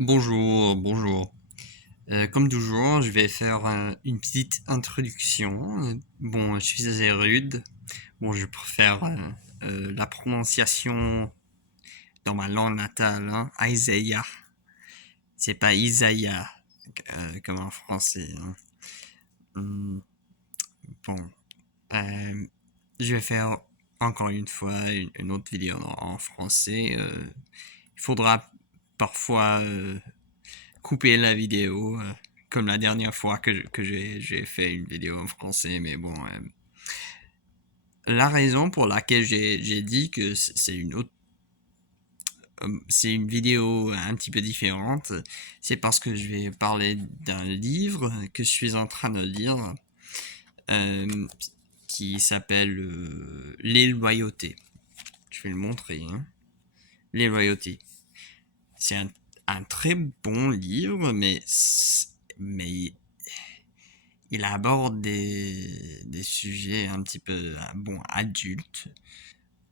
Bonjour, bonjour. Comme toujours, je vais faire une petite introduction. Bon, je suis assez rude. Bon, je préfère la prononciation dans ma langue natale, hein, Isaiah. C'est pas Isaiah comme en français, hein. Hum, bon, euh, je vais faire encore une fois une autre vidéo en français. Il faudra parfois couper la vidéo, comme la dernière fois que j'ai fait une vidéo en français, mais bon, la raison pour laquelle j'ai dit que c'est une vidéo un petit peu différente, c'est parce que je vais parler d'un livre que je suis en train de lire, euh, qui s'appelle Les Loyautés. Je vais le montrer, hein. Les Loyautés. C'est un très bon livre, mais il aborde des sujets un petit peu, bon, adultes,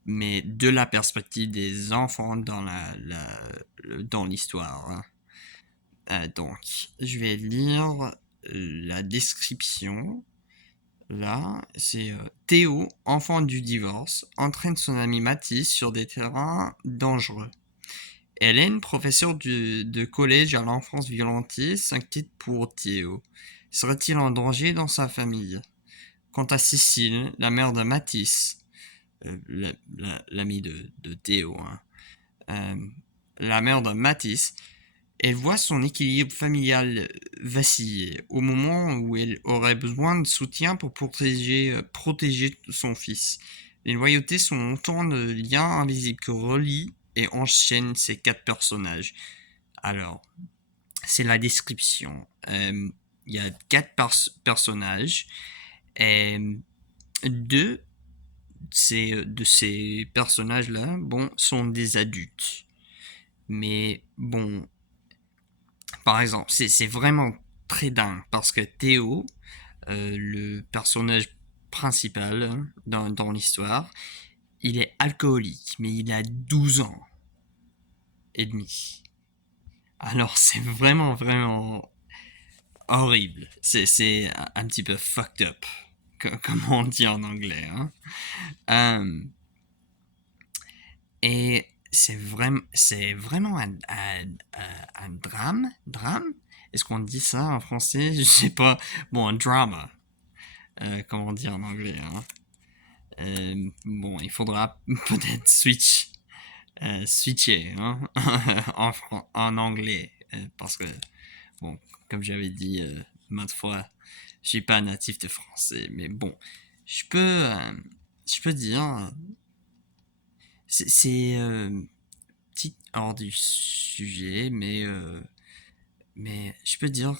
mais de la perspective des enfants dans l'histoire, hein. Donc, je vais lire la description. Là, c'est Théo, enfant du divorce, entraîne son ami Mathis sur des terrains dangereux. Hélène, professeure de collège à l'enfance violentée, s'inquiète pour Théo. Serait-il en danger dans sa famille? Quant à Cécile, la mère de Mathis, l'ami de Théo, hein, euh, la mère de Mathis, elle voit son équilibre familial vaciller au moment où elle aurait besoin de soutien pour protéger son fils. Les loyautés sont autant de liens invisibles que relient et enchaînent ces quatre personnages. Alors, c'est la description. Il y a quatre personnages. Et deux de ces personnages-là, bon, sont des adultes. Mais bon, par exemple, c'est vraiment très dingue parce que Théo, le personnage principal, hein, dans l'histoire, il est alcoolique, mais il a 12 ans et demi. Alors c'est vraiment horrible. C'est un petit peu fucked up, comme on dit en anglais, hein. Euh, Et c'est vraiment un drame. Est-ce qu'on dit ça en français? Je sais pas. Bon, un drama, comme on dit en anglais, hein. Bon, il faudra peut-être switcher, hein, en anglais, parce que bon, comme j'avais dit maintes fois, je suis pas natif de français, mais bon, je peux, euh, je peux dire, c'est petit hors du sujet, mais je peux dire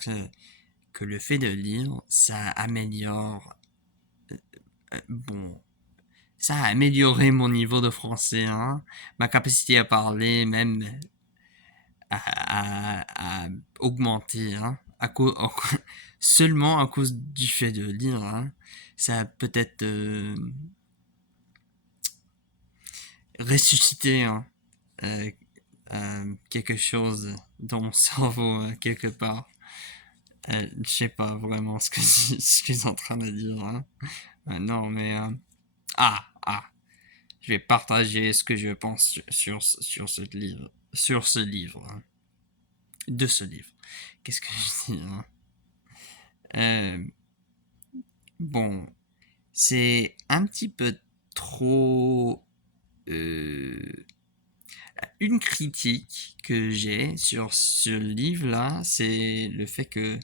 que le fait de lire, ça améliore, bon, ça a amélioré mon niveau de français, hein, ma capacité à parler, même à augmenter, hein, seulement à cause du fait de lire, hein. Ça a peut-être ressuscité, hein, euh, quelque chose dans mon cerveau, quelque part. Je sais pas vraiment ce qu'ils sont en train de dire, hein. Non, mais ah, je vais partager ce que je pense sur ce livre, hein. De ce livre. Qu'est-ce que je dis, hein? Euh, bon, c'est un petit peu trop. euh, une critique que j'ai sur ce livre-là, c'est le fait que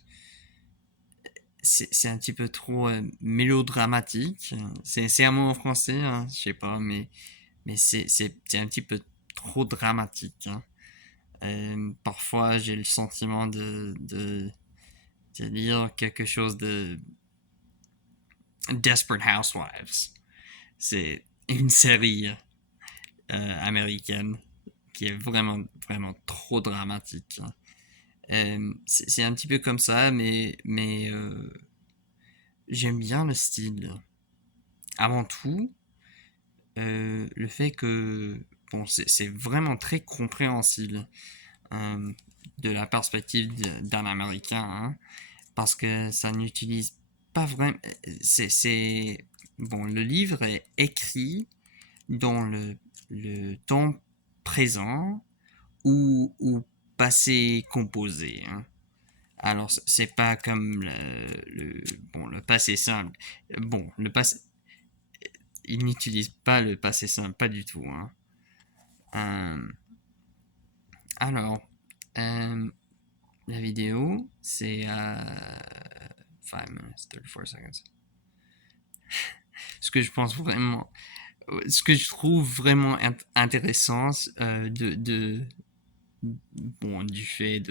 c'est un petit peu trop mélodramatique. C'est un mot en français, hein, je sais pas, mais c'est un petit peu trop dramatique, hein. Parfois, j'ai le sentiment de lire quelque chose de Desperate Housewives. C'est une série américaine qui est vraiment trop dramatique, hein. C'est un petit peu comme ça, mais j'aime bien le style. Avant tout, le fait que bon, c'est vraiment très compréhensible. de la perspective d'un Américain, hein, parce que ça n'utilise pas vraiment... Bon, le livre est écrit dans le temps présent ou passé composé, hein. Alors, c'est pas comme le passé simple. Bon, le passé... Il n'utilise pas le passé simple, pas du tout, hein. Alors, la vidéo, c'est 5 minutes, 34 seconds. Ce que je pense vraiment, ce que je trouve vraiment intéressant bon, du fait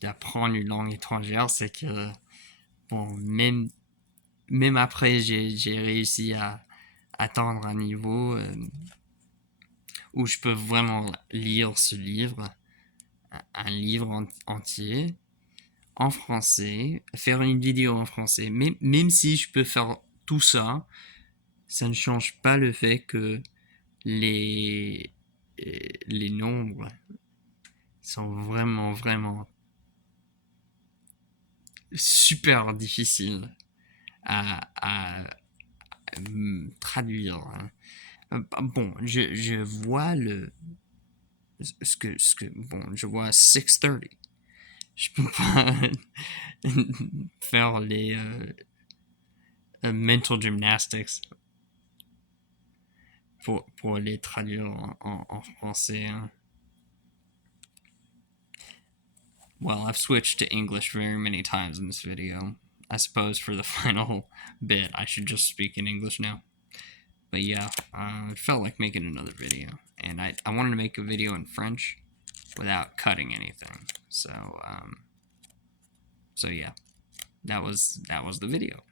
d'apprendre une langue étrangère, c'est que bon, même après, j'ai réussi à atteindre un niveau où je peux vraiment lire ce livre, un livre entier, en français, faire une vidéo en français. Même si je peux faire tout ça, ça ne change pas le fait que les, les nombres sont vraiment, vraiment super difficiles à traduire, hein. Bon, je vois bon, je vois 630. Je peux pas faire les mental gymnastics pour les traduire en français, hein. Well, I've switched to English very many times in this video. I suppose for the final bit, I should just speak in English now. But yeah, I felt like making another video. And I wanted to make a video in French without cutting anything. So yeah, that was the video.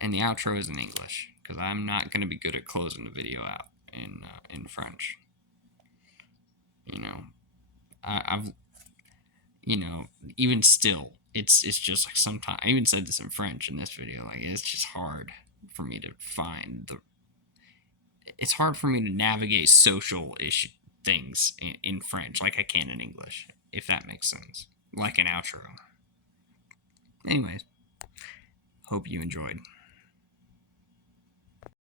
And the outro is in English, because I'm not going to be good at closing the video out in French. You know, I've even still, it's just like sometimes I even said this in French in this video. Like, it's just hard for me to find it's hard for me to navigate social issue things in French like I can in English, if that makes sense. Like an outro. Anyways, hope you enjoyed.